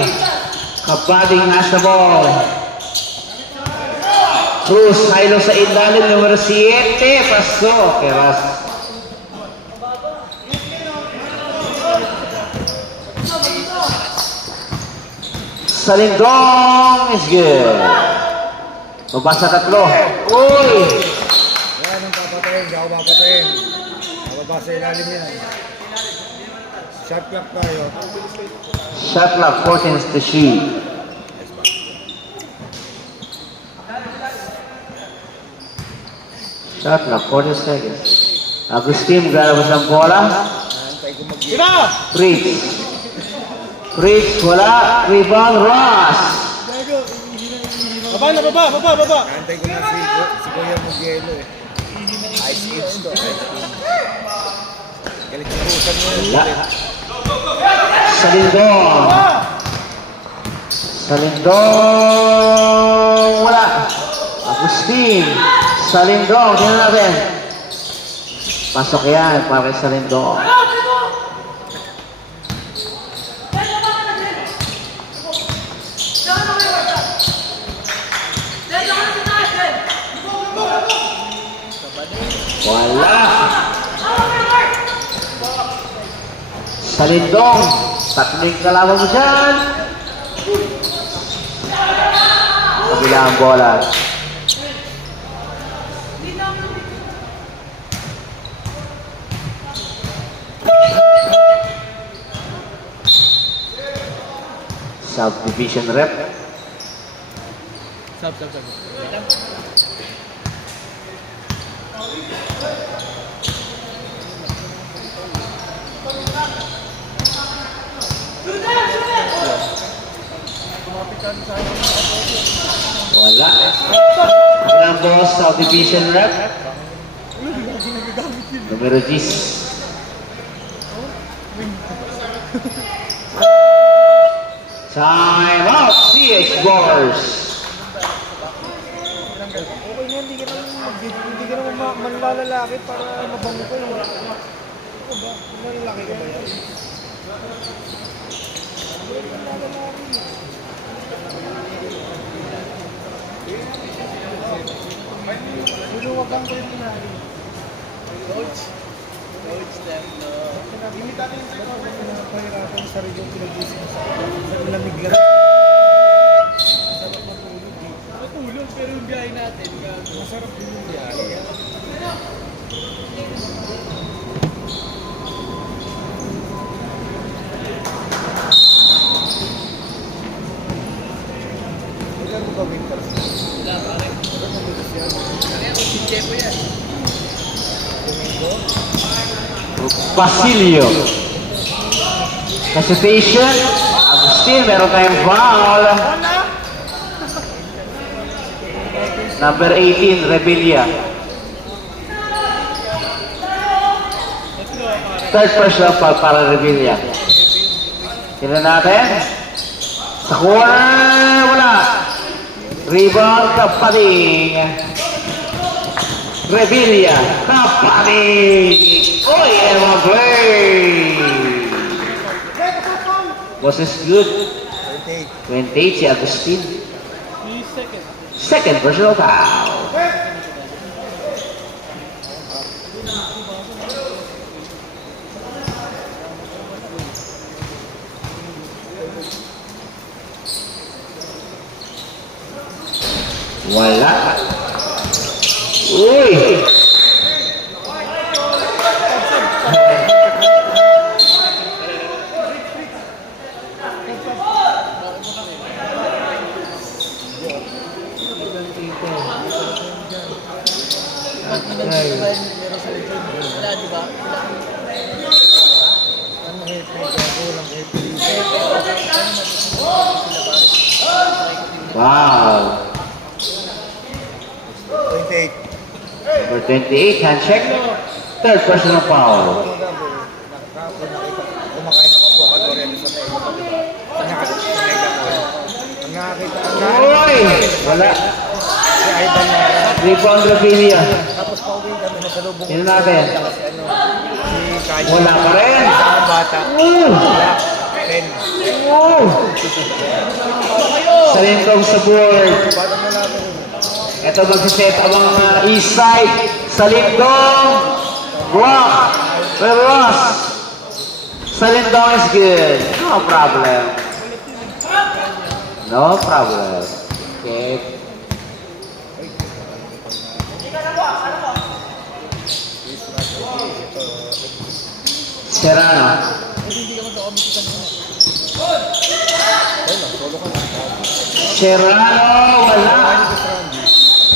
Kabading has the ball. Cruz, Hilo sa ilalim, numero 7. Paso, Keras. Salindong is good. Mabasa tatlo. Uy! Yan ang papatayin, hindi ako papatayin. Mababa sa ilalim yan. Shot clock tayo. Shot clock, 4 seconds to shoot. Shot clock, 40 seconds. Agustin, galabas ng bola. Naantay ko mag-game. Fritz. Fritz, wala. Rebound, Ross. Baba na, baba. Naantay ko na si Kuya mag-yelo eh. Ice Age to, Ice Age. Galit yung pusan mo. Wala. Salindong. Salindong, wala. Agustin. Salindong, tingnan natin. Pasok yan para kay Salindong. Wala. Salindong. Tatling kalaban mo dyan. Kabila ang bola. Subdivision rep. Sab. Wala. Ang boss, subdivision rep. Numero 10. Time out, CH Bars. Okay na, hindi ka naman manlalalaki para mabango ko. Ano ba? Manlalaki ka ba yan? Luluwagan ko yung pinari. Coach lang, no? Limit natin yung sa'yo. Pahirapan yung sarili yung pinag-isip mo sa lamig lang. Masarap matulog eh. Matulog, pero yung biyahe natin, Masarap din yung biyahe. Magkano ba, Victor? wala pare. Kaya ako, si Chepo yan. Basilio. Hesitation. Agustin, meron tayong foul. Number 18, Rebilla. Third personal foul para Rebilla. Tignan natin. Sa corner, wala. Rebound, Kapaling. Rebilla, Kapaling. Oy, Emma Play. Was this good? 28 si Agustin. 3 seconds. Second personal foul. Wala. Uy! Number 28, hand check. Third personal foul. Kumakain ako po ako doon sa may ang nakakita Uy! Wala. si Ivan na Rebound Rapilia. tapos pauwi kami na sa lubong Sino natin? kasi si Kaji Wala pa rin. isang bata Woo! wala 10 Woo! Salintong sa board. bata mo lang rin Ito magsiset ang mga east side. Salintong. Rock. Ross. Salintong is good. No problem. No problem. Okay. Serrano. Serrano, wala.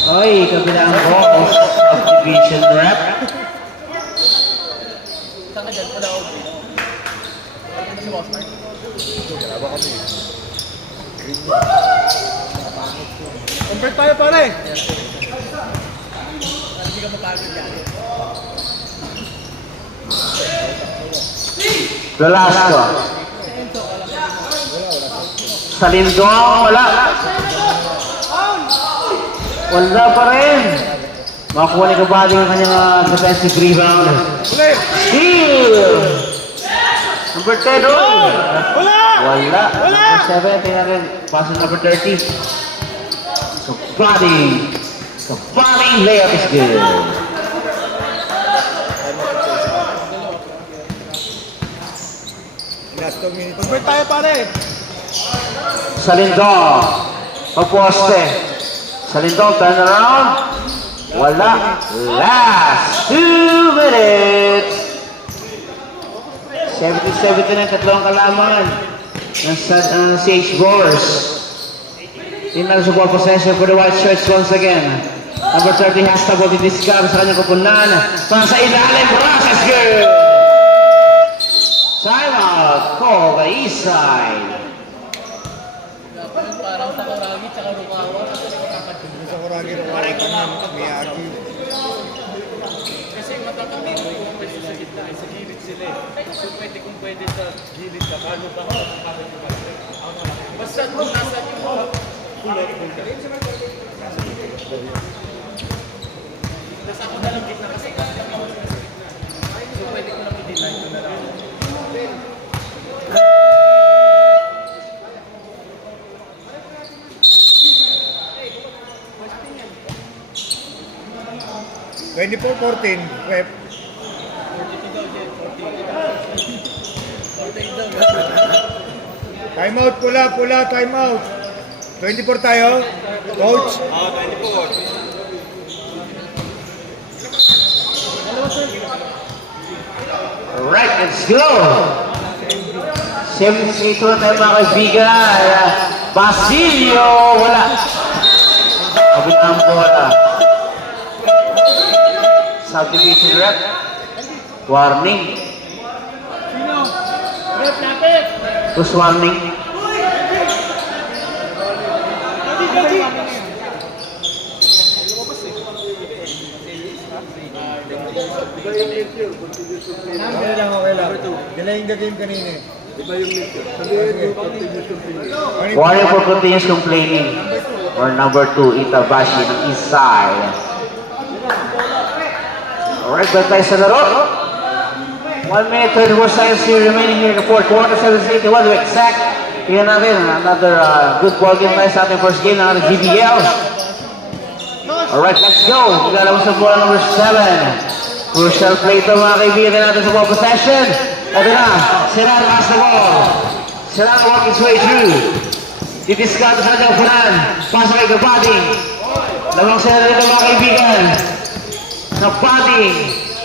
Oy, kabilang balls of division rep. Convert tayo pare. Velasco. Salindong, wala. Wala pa rin. Makakuha ni Kabady ang kanyang defensive rebound. Steal! Number 10, oh! Wala. Number 7, tingnan rin. Pass number 30. Kabady. Kabady, layup is good. last 2 minutes Convert tayo pare. Salindong. Paposte. Salindong, turn around. Wala. Last 2 minutes. 70-70 na tatlong kalamangan ng CH Boers. Tingnan sa ball possession for the White Shirts once again. Number 30 has the ball discard sa kanyang kupunan. Para sa ilalim, process good. Timeout call by East Side. Parang Takaragi tsaka Rukawa. sa Kuragi Miyagi Kasi matatangin mo yung pwede sa gitna, sa gilid sila eh. So pwede kung pwede sa gilid ka, paano ba ako makakapit yung balik? Basta kung nasa yung kulot, punta. Tapos ako na lang gitna kasi kasi ako sa gitna. So pwede ko lang i-deny ko na lang. 24-14 rep time out pula time out 24 tayo coach Alright, let's go! 73 na tayo mga kaibigan. Basilio, wala. Kabilang bola. Subdivision rep. Warning. Who's warning? okay lang delaying the game kanina eh Iba yung lecture. Sabihin yung continuous continuous. Warning for continuous complaining. Or number 2, Itabashi ng East Side. Alright, balik tayo sa laro. 1 minute, 34 seconds here remaining here in the fourth quarter, 7-81 to exact. Tingnan natin, another good ball game tayo sa ating first game ng ating GBL. Alright, let's go. Maglalabas sa bola number 7. Crucial play ito mga kaibigan natin sa ball possession. Ito na, Serrano has the ball. Serrano walk his way through. Titiskat sa kanyang upunan. Pasa kay Kabady. Lamang sila rito mga kaibigan. Kabady.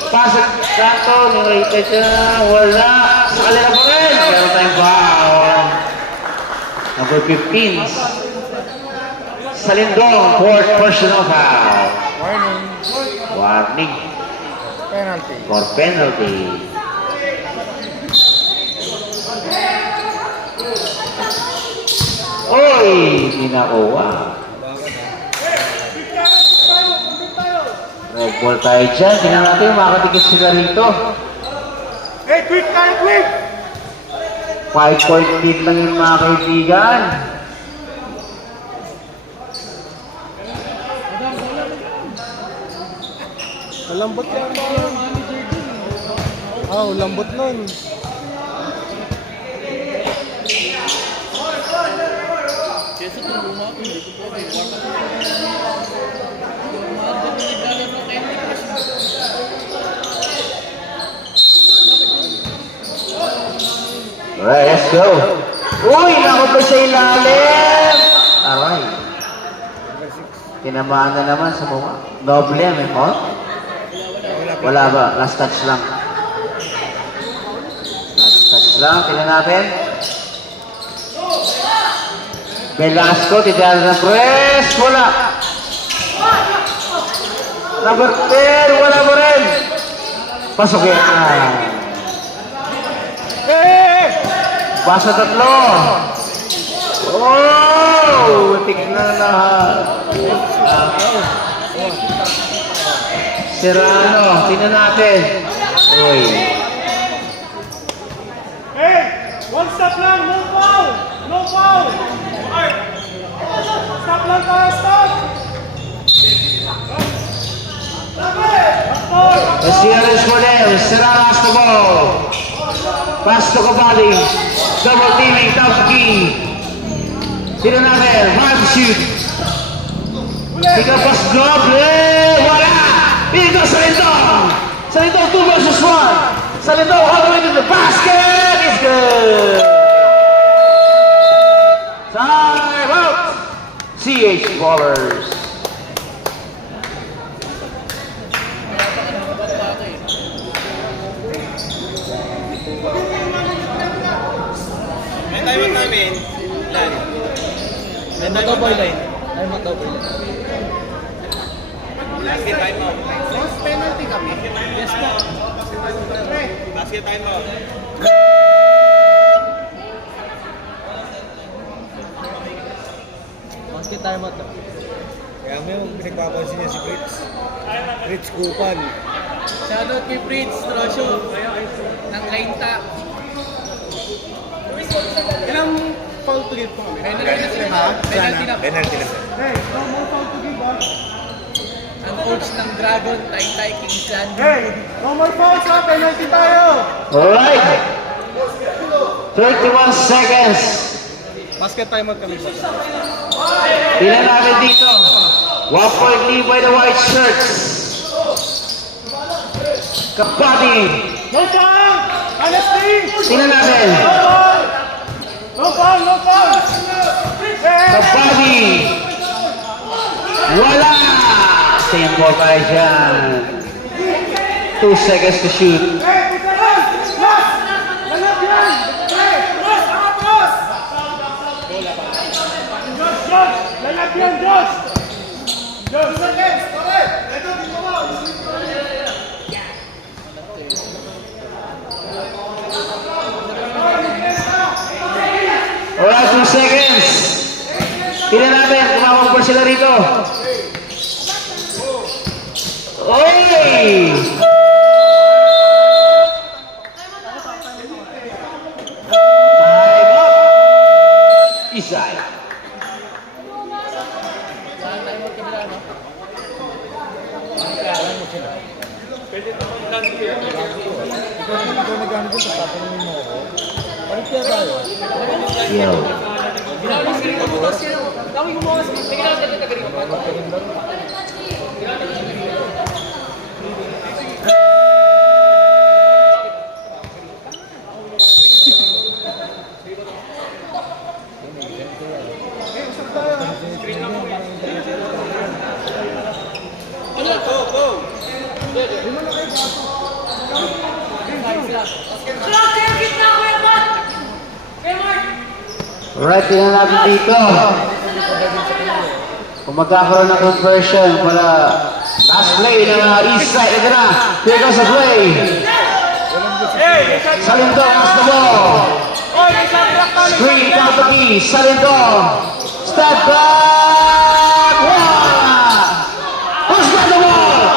Pasa Santo. Nangaytay siya. Wala. Sa kanila pa rin. Meron tayong foul. Number 15. Salindong. Fourth personal foul. Warning. penalty For penalty. Oy! Hindi nakuha. Red Ball tayo dyan. Tingnan natin, makakadikit sila rito. Hey, quick tayo, quick! 5-point lead lang yung mga kaibigan. Malambot yan ba? Lambot nun. Kesa kung bumako, hindi ko po may warm up. Umaga na naglalaro kay Alright, let's go. Uy, nakapal sa ilalim. Aray. Tinamaan na naman sa mukha. Noble yan, may fault? Wala ba? Last touch lang. Last touch lang. Tingnan natin. Velasco, titira ng press. Wala. Number 10, wala mo rin. Pasok yan. Basa tatlo. Oh! Tignan na. Serrano, tingnan natin. Uy. Hey! One stop lang! No foul! No foul! Stop lang tayo! Stop! Let's see how this one is. Serrano has the ball. Pass to Cavalli. Double teaming, top key. Tingnan natin. Hard shoot. Tiga pas doble. Wala! Ito Salindong! Salindong 2 versus 1. Salindong all the way to the basket. It's good. Time out. CH Ballers. May time out namin. Ilan? May time out namin. Basket time out. Last penalty kami. Yes po. Basket time out. Basket tayo mo to. Kaya may pinagpapansin niya si Fritz. Fritz Kupal. Shoutout kay Fritz Trosyo ng Kainta. Ilang foul to give po kami? Penalty na sila. Penalty na. Penalty na sir. Hey, no more foul to give ah. Ang coach ng Dragon, Taytay Kingsan. Hey, no more fouls ha! Penalty tayo! Alright. 31 seconds. Basket time out kami. Tingnan natin dito. 1 point lead by the white shirts. Kapati. No foul! Honesty! Tingnan natin. No foul! No foul! Hey! Kapati. Wala. Same ball tayo dyan. 2 seconds to shoot. Hey, isa lang! Last! Lalap yan! Hey! Cross! Cross! Josh! Lalap yan, Josh! Josh! Seconds! Okay! Ito, dito mo! Alright, 2 seconds. Tingnan natin. Tumawag pa sila rito. Oy! Time up. Isay. Ikaw nagano dun, tatanungin mo ako. Palit kaya tayo? Yo. Alright, tingnan natin dito. Kung magkakaroon ng conversion para last play ng East Side. Ito na. Here goes the play. Salindong has the ball. Screen down the key. Salindong. Step back. One. Who's got the ball?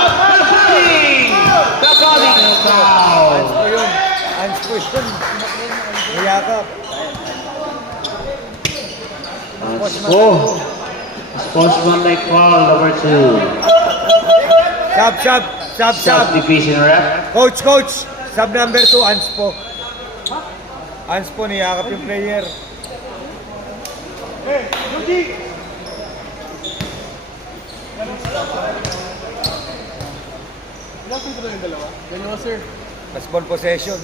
Pwede yun. Mayakap. Sportsmanlike foul number 2. Sub. Subdivision rep. Coach. Sub number 2, Anspo. Anspo, niyakap yung player. Dalawa, sir. Last ball possession.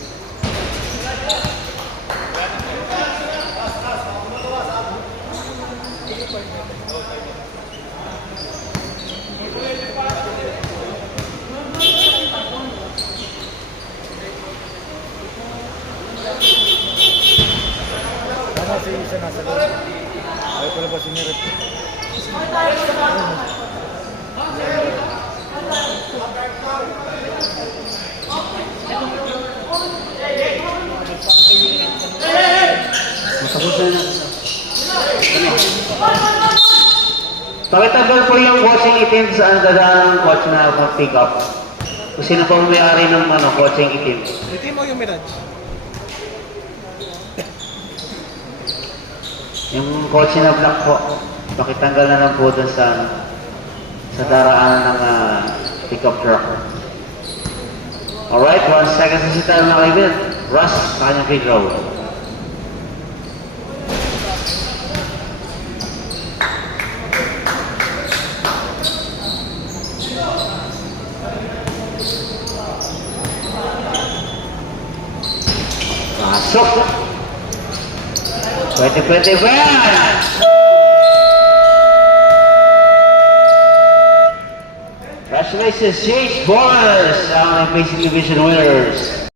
Tama si isa nasa loob. Ay pala ba sinirip? Matapusan na. Pakitagol po yung coaching itim saan dadaan ng coach na mag-pick up. Kung sino po may-ari ng coaching itim. Ito mo yung Mirage. Yung coach na black po, pakitanggal na lang po dun sa daraanan ng pick-up truck. Alright, 1 second sa sita mga kaibigan. Russ, sa kanyang free throw. Pasok! 20-20 Congratulations, Chase Boys, ang Amazing Division winners.